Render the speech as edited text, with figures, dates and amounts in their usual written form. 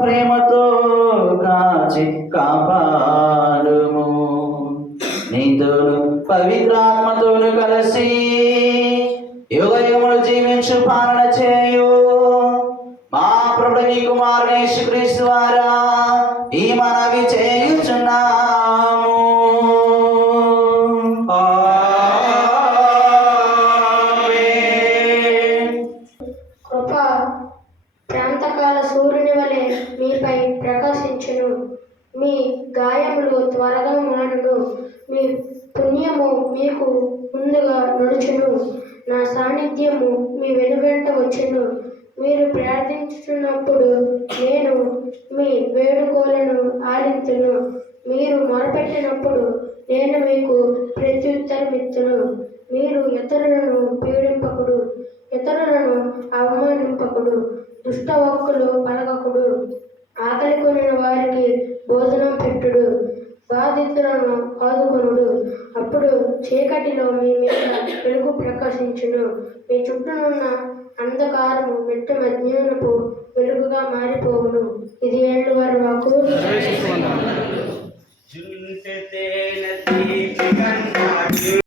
ప్రేమతో కాచి కాపాడుము. నీతోను పవిత్రాత్మతోను కలిసి యుగయుగములు జీవించు పాలన చేయు మా ప్రభుడు నీ కుమారుడు యేసుక్రీస్తు ద్వారా ఈ మనవి చేయుచున్నాము. కృప ప్రాంతకాల సూర్యుని వలె మీపై ప్రకాశించును. మీ గాయములు త్వరగా మానును. మీ పుణ్యము మీకు ముందుగా నడుచును. నా సాన్నిధ్యము మీ వెనువెంట వచ్చును. మీరు ప్రార్థించుతున్నప్పుడు నేను మీ వేడుకోలను ఆలింతును. మీరు మొరపెట్టినప్పుడు నేను మీకు ప్రత్యుత్తరమిత్తును. మీరు ఇతరులను పీడింపకుడు, ఇతరులను అవమానింపకుడు, దుష్టవాక్కులు పలకకుడు, ఆకలి కొనిన వారికి భోజనం పెట్టుడు, బాధితులను ఆదుకొనుడు. అప్పుడు చీకటిలో మీ మీద వెలుగు ప్రకాశించును. మీ చుట్టూనున్న అంధకారము మెట్ట మధ్యాహ్నపు వెలుగుగా మారిపోవును. ఇది ఏళ్ళ వారి వాక్కు.